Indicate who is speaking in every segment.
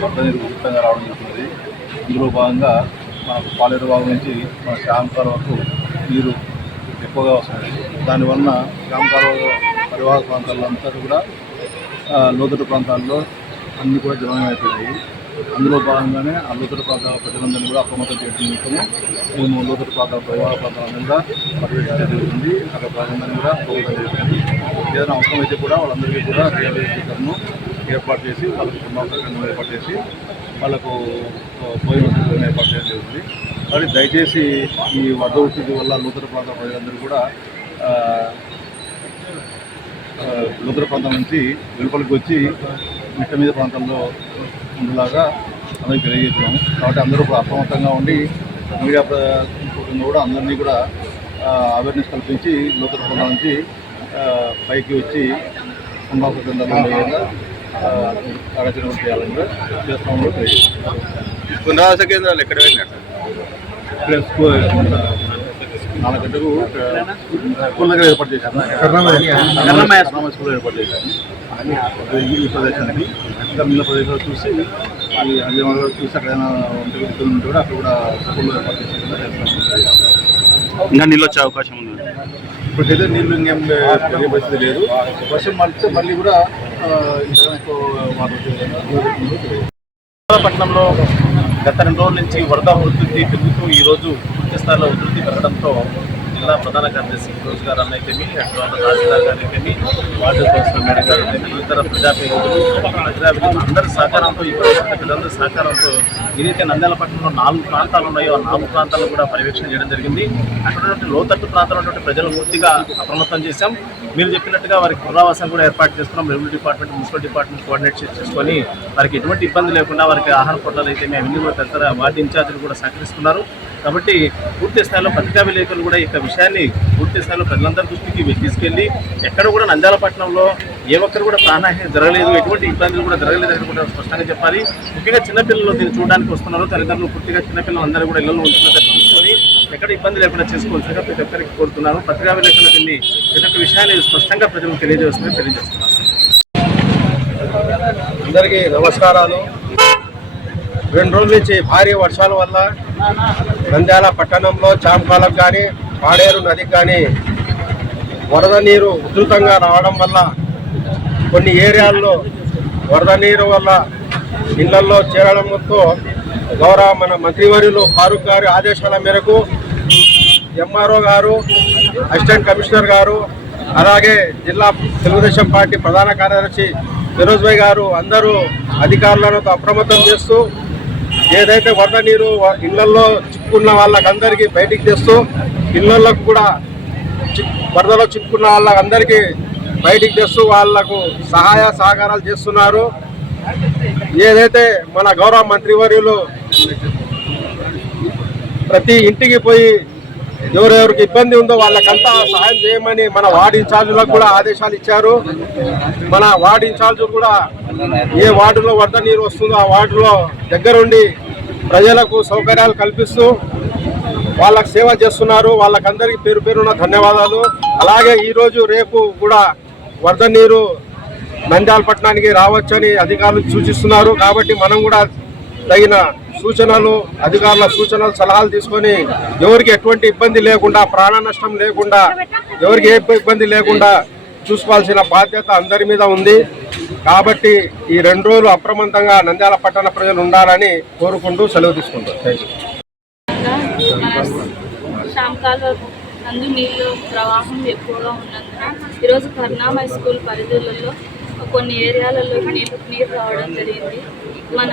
Speaker 1: దొడ్డనీ ఉచితంగా రావడం జరుగుతుంది ఇందులో భాగంగా మన పాలేరు భాగం నుంచి మన శ్యామకాల వరకు నీరు ఎక్కువగా వస్తుంది దానివల్ల శ్యామకాల పరివాహక ప్రాంతాల్లో అంతా కూడా లోతుడు లోతట్టు ప్రాంతాల్లో అన్నీ కూడా జలమయమైపోయాయి అందులో భాగంగానే ఆ లోతట్టు ప్రాంతాల ప్రజలందరినీ కూడా అప్రమత్తం చేయడం నిమిత్తము మేము లోతట్టు ప్రాంతాల పరివాహక ప్రాంతాలను కూడా పర్యవేక్షించడం జరుగుతుంది. అక్కడ ప్రజలందరినీ కూడా పోవడం జరుగుతుంది. ఏదైనా అవసరమైతే కూడా వాళ్ళందరికీ కూడా రియలైజేషన్ను ఏర్పాటు చేసి వాళ్ళకు పునరావసరం ఏర్పాటు చేసి వాళ్ళకు పోయిన వసతులను ఏర్పాటు చేయడం జరుగుతుంది. కాబట్టి దయచేసి ఈ వరద ఉత్పత్తి వల్ల నూతన ప్రాంత ప్రజలందరూ కూడా నూతన ప్రాంతం నుంచి వెలుపలికి వచ్చి మిట్ట మీద ప్రాంతంలో ఉండేలాగా మనం తెలియజేస్తున్నాము. కాబట్టి అందరూ అప్రమత్తంగా ఉండి మీడియా కూడా అందరినీ కూడా అవేర్నెస్ కల్పించి నూతన ప్రాంతం నుంచి పైకి వచ్చి పునరావాస కేంద్రాల్లో ఉండే చేయాలని కూడా
Speaker 2: పునరావాస కేంద్రాలు ఎక్కడ వెళ్ళినట్టు
Speaker 1: నాలుగు స్కూల్ దగ్గర ఏర్పాటు చేశాను స్కూల్ ఏర్పాటు చేశాను ఈ ప్రదేశానికి ఇంకా మిగిలిన ప్రదేశాలు చూసి చూసి అక్కడ ఉంటే కూడా అక్కడ కూడా స్కూల్లో ఏర్పాటు
Speaker 2: ఇంకా నీళ్ళు అవకాశం ఉంది.
Speaker 1: ఇప్పటికైతే నీళ్ళు ఇంకేం పెరిగే పరిస్థితి లేదు. వర్షం మళ్ళీ మళ్ళీ కూడా విశాఖపట్నంలో
Speaker 3: పట్టణంలో గత రెండు రోజుల నుంచి వరద ఉధృతి పెరుగుతూ ఈ రోజు పూర్తి స్థాయిలో ఉధృతి పెరగడంతో జిల్లా ప్రధాన కార్యదర్శి ఫిరోజ్ గారు అన్నైతేమి అటువంటి తహసీల్దార్ గారు అయితేమి వార్డు కౌన్సిలర్ మేడం గారు అయితేమి ఇతర ప్రజాప్రతినిధులు ప్రజాప్రతినిధులు అందరి సహకారంతో ఈ ప్రభుత్వ సహకారంతో ఏదైతే నంద్యాల పట్టణంలో నాలుగు ప్రాంతాలు ఉన్నాయో ఆ నాలుగు ప్రాంతాలను కూడా పర్యవేక్షణ చేయడం జరిగింది. అటువంటి లోతట్టు ప్రాంతాల్లో ప్రజలు పూర్తిగా అప్రమత్తం చేశాం. మీరు చెప్పినట్టుగా వారికి పునరావాసం కూడా ఏర్పాటు చేస్తున్నాం revenue department municipal department coordinate చేసుకొని వారికి ఎటువంటి ఇబ్బంది లేకుండా వారికి ఆహార పొట్టాలు అయితే అవన్నీ కూడా తదితర వార్డు ఇన్ఛార్జీలు కూడా సహకరిస్తున్నారు. కాబట్టి పూర్తి స్థాయిలో పత్రికా విలేకరులు కూడా ఈ విషయాన్ని పూర్తి స్థాయిలో ప్రజలందరి దృష్టికి తీసుకెళ్ళి ఎక్కడ కూడా నంద్యాల పట్టణంలో ఏ ఒక్కరు కూడా ప్రాణహాని జరగలేదు ఎటువంటి ఇబ్బందులు కూడా జరగలేదు అని కూడా స్పష్టంగా చెప్పాలి. ముఖ్యంగా చిన్నపిల్లలు దీన్ని చూడడానికి వస్తున్నారు. తల్లిదండ్రులు పూర్తిగా చిన్నపిల్లలు అందరూ కూడా ఇళ్ళలో ఉంచినట్టు చూసుకొని ఎక్కడ ఇబ్బంది లేకుండా చేసుకోవాల్సిందిగా ప్రతి ఒక్కరికి కోరుతున్నాను. పత్రికా విలేకరులు దీన్ని ప్రతి ఒక్క విషయాన్ని స్పష్టంగా ప్రజలకు తెలియజేస్తుందని తెలియజేస్తున్నాను.
Speaker 4: అందరికీ నమస్కారాలు. రెండు రోజుల నుంచి భారీ వర్షాల వల్ల నంద్యాల పట్టణంలో చాంపాలకు కానీ పాడేరు నది కానీ వరద నీరు ఉధృతంగా రావడం వల్ల కొన్ని ఏరియాల్లో వరద నీరు వల్ల ఇళ్ళల్లో చేరడంతో గౌరవ మన మంత్రివర్యులు ఫారూక్ గారి ఆదేశాల మేరకు ఎంఆర్ఓ గారు అసిస్టెంట్ కమిషనర్ గారు అలాగే జిల్లా తెలుగుదేశం పార్టీ ప్రధాన కార్యదర్శి ఫిరోజ్ భాయ్ గారు అందరూ అధికారులను అప్రమత్తం చేస్తూ ఏదైతే వరద నీరు వ- ఇళ్ళలో చిక్కుకున్న వాళ్ళకందరికీ బయటికి తెస్తూ ఇళ్ళకు కూడా వరదలో చిక్కుకున్న వాళ్ళందరికీ బయటికి తెస్తూ వాళ్ళకు సహాయ సహకారాలు చేస్తున్నారు. ఏదైతే మన గౌరవ మంత్రివర్యులు ప్రతి ఇంటికి పోయి ఎవరెవరికి ఇబ్బంది ఉందో వాళ్ళకంతా సహాయం చేయమని మన వార్డు ఇన్ఛార్జులకు కూడా ఆదేశాలు ఇచ్చారు. మన వార్డు ఇన్ఛార్జులు కూడా ఏ వార్డులో వరద నీరు వస్తుందో ఆ వార్డులో దగ్గరుండి ప్రజలకు సౌకర్యాలు కల్పిస్తూ వాళ్ళకు సేవ చేస్తున్నారు. వాళ్ళకందరికీ పేరు పేరున ధన్యవాదాలు. అలాగే ఈరోజు రేపు కూడా వరద నీరు నంద్యాల పట్టణానికి రావచ్చని అధికారులు సూచిస్తున్నారు. కాబట్టి మనం కూడా తగిన సూచనలు అధికారుల సూచనలు సలహాలు తీసుకొని ఎవరికి ఎటువంటి ఇబ్బంది లేకుండా ప్రాణ నష్టం లేకుండా ఎవరికి ఏ ఇబ్బంది లేకుండా చూసుకోవాల్సిన బాధ్యత అందరి మీద ఉంది. కాబట్టి ఈ రెండు రోజులు అప్రమంతంగా నంద్యాల పట్టణ ప్రజలు ఉండాలని కోరుకుంటూ సెలవు తీసుకుంటారు థ్యాంక్ యూ
Speaker 5: శాంకాల నందు నీళ్ళు ప్రవాహం ఎక్కువగా ఉన్నందున ఈరోజు కర్ణామయ స్కూల్ పరిధిలలో కొన్ని ఏరియాలలో నీళ్ళు నీరు రావడం జరిగింది. మన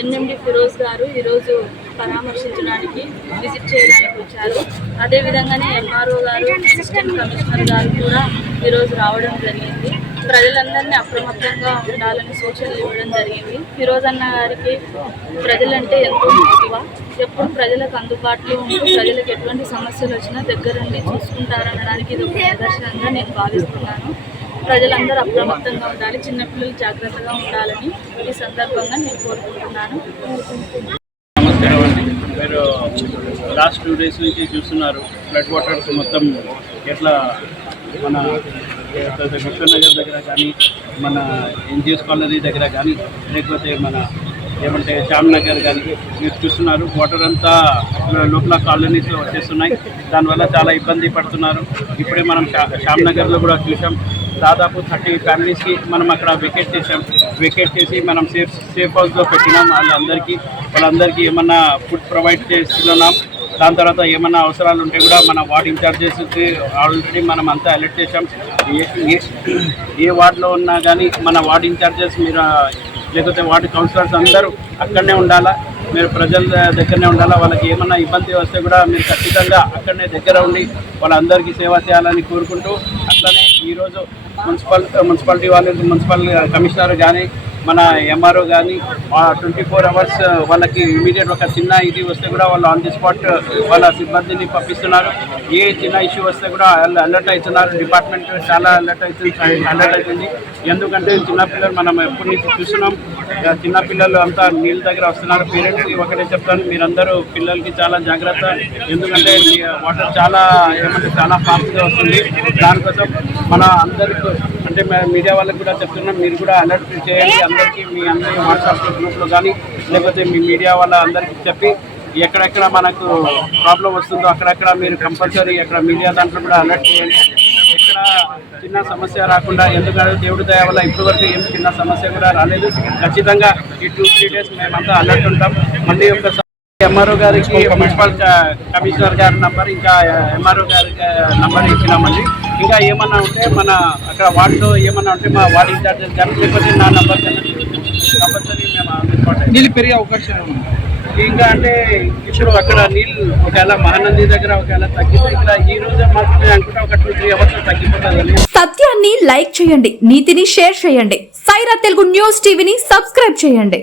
Speaker 5: ఎన్ఎండి ఫిరోజ్ గారు ఈరోజు పరామర్శించడానికి విజిట్ చేయడానికి వచ్చారు. అదేవిధంగానే ఎంఆర్ఓ గారు అసిస్టెంట్ కమిషనర్ గారు కూడా ఈరోజు రావడం జరిగింది. ప్రజలందరినీ అప్రమత్తంగా ఉండాలని సూచనలు ఇవ్వడం జరిగింది. ఫిరోజ్ అన్న గారికి ప్రజలంటే ఎంతో ఎక్కువ ఎప్పుడు ప్రజలకు అందుబాటులో ఉంటూ ప్రజలకు ఎటువంటి సమస్యలు వచ్చినా దగ్గరుండి చూసుకుంటారనడానికి ఇది ఒక నిదర్శనంగా నేను భావిస్తున్నాను. ప్రజలందరూ అప్రమత్తంగా ఉండాలి చిన్నపిల్లలు జాగ్రత్తగా ఉండాలని ఈ సందర్భంగా నేను కోరుకుంటున్నాను.
Speaker 3: నమస్కారం అండి. మీరు లాస్ట్ టూ డేస్ నుంచి చూస్తున్నారు బ్లడ్ వాటర్స్ మొత్తం ఎట్లా మన విశ్వనగర్ దగ్గర కానీ మన ఎన్జిఎస్ కాలనీ దగ్గర కానీ లేకపోతే మన
Speaker 6: ఏమంటే శ్యామ్ నగర్ కానీ మీరు చూస్తున్నారు. వాటర్ అంతా లోపల కాలనీస్లో వచ్చేస్తున్నాయి. దానివల్ల చాలా ఇబ్బంది పడుతున్నారు. ఇప్పుడే మనం శా- నగర్లో కూడా చూసాం దాదాపు థర్టీ ఫ్యామిలీస్కి మనం అక్కడ వెకేట్ చేసాం వెకేట్ చేసి మనం సేఫ్ సేఫ్ హౌస్లో పెట్టినాం వాళ్ళందరికీ. వాళ్ళందరికీ ఏమన్నా ఫుడ్ ప్రొవైడ్ చేస్తున్నాం. దాని తర్వాత ఏమన్నా అవసరాలు ఉంటే కూడా మన వార్డ్ ఇన్ఛార్జెస్ ఆల్రెడీ మనం అంతా అలర్ట్ చేసాం ఏ- వార్డులో ఉన్నా కానీ మన వార్డ్ ఇన్ఛార్జెస్ మీరు లేకపోతే వార్డు కౌన్సిలర్స్ అందరూ అక్కడనే ఉండాలా? మీరు ప్రజల దగ్గరనే ఉండాలా? వాళ్ళకి ఏమన్నా ఇబ్బంది వస్తే కూడా మీరు ఖచ్చితంగా అక్కడనే దగ్గర ఉండి వాళ్ళందరికీ సేవ చేయాలని కోరుకుంటూ అట్లనే ఈరోజు మున్సిపల్ మున్సిపాలిటీ వాళ్ళు మున్సిపల్ కమిషనర్ కానీ మన ఎంఆర్ఓ కానీ ట్వంటీ ఫోర్ అవర్స్ వాళ్ళకి ఇమీడియట్ ఒక చిన్న ఇది వస్తే కూడా వాళ్ళు ఆన్ ది స్పాట్ వాళ్ళ సిబ్బందిని పంపిస్తున్నారు. ఏ చిన్న ఇష్యూ వస్తే కూడా వాళ్ళు అలర్ట్ అవుతున్నారు. డిపార్ట్మెంట్ చాలా అలర్ట్ అవుతుంది అలర్ట్ అవుతుంది. ఎందుకంటే చిన్నపిల్లలు మనం ఎప్పటి నుంచి చూస్తున్నాం చిన్నపిల్లలు అంతా నీళ్ళ దగ్గర వస్తున్నారు. పేరెంట్స్కి ఒకటే చెప్తాను మీరందరూ పిల్లలకి చాలా జాగ్రత్త. ఎందుకంటే వాటర్ చాలా ఏమంటే చాలా ఫాస్ట్గా వస్తుంది. దానికోసం మన అందరికీ అంటే మీడియా వాళ్ళకి కూడా చెప్తున్నాం మీరు కూడా అలర్ట్ చేయండి. అందరికీ మీ అందరి వాట్సాప్ గ్రూప్లో కానీ లేకపోతే మీ మీడియా వాళ్ళ అందరికీ చెప్పి ఎక్కడెక్కడ మనకు ప్రాబ్లం వస్తుందో అక్కడక్కడ మీరు కంపల్సరీ అక్కడ మీడియా దాంట్లో కూడా అలర్ట్ చేయండి. ఎక్కడ చిన్న సమస్య రాకుండా ఎందుకంటే దేవుడి దయ వల్ల ఇప్పటివరకు ఏం చిన్న సమస్య కూడా రాలేదు. ఖచ్చితంగా ఈ టూ త్రీ డేస్ మేమంతా అలర్ట్ ఉంటాం. మళ్ళీ ఒకసారి ఎంఆర్ఓ గారికి మున్సిపల్ కమిషనర్ గారి నంబర్ ఇంకా ఎంఆర్ఓ గారి నంబర్ ఇచ్చినామండి. ఇంకా ఏమన్నా ఉంటే మన అక్కడ వార్డులో ఏమన్నా ఉంటే మా వార్డు ఇన్ఛార్జెస్ కానీ లేకపోతే నా నంబర్ కానీ కంపల్సరీ మేము
Speaker 7: నీళ్ళు పెరిగే అవకాశం ఉంది
Speaker 6: ఇంకా అంటే ఇప్పుడు అక్కడ నీళ్ళు ఒకవేళ మహానంది దగ్గర ఒకవేళ తగ్గితే ఇక్కడ ఈ రోజు మాత్రమే అనుకుంటే ఒక టూ త్రీ అవర్స్ తగ్గిపోతుంది
Speaker 8: సత్యాన్ని లైక్ చేయండి నీతిని షేర్ చేయండి. సైరా తెలుగు న్యూస్ టీవీని సబ్స్క్రైబ్ చేయండి.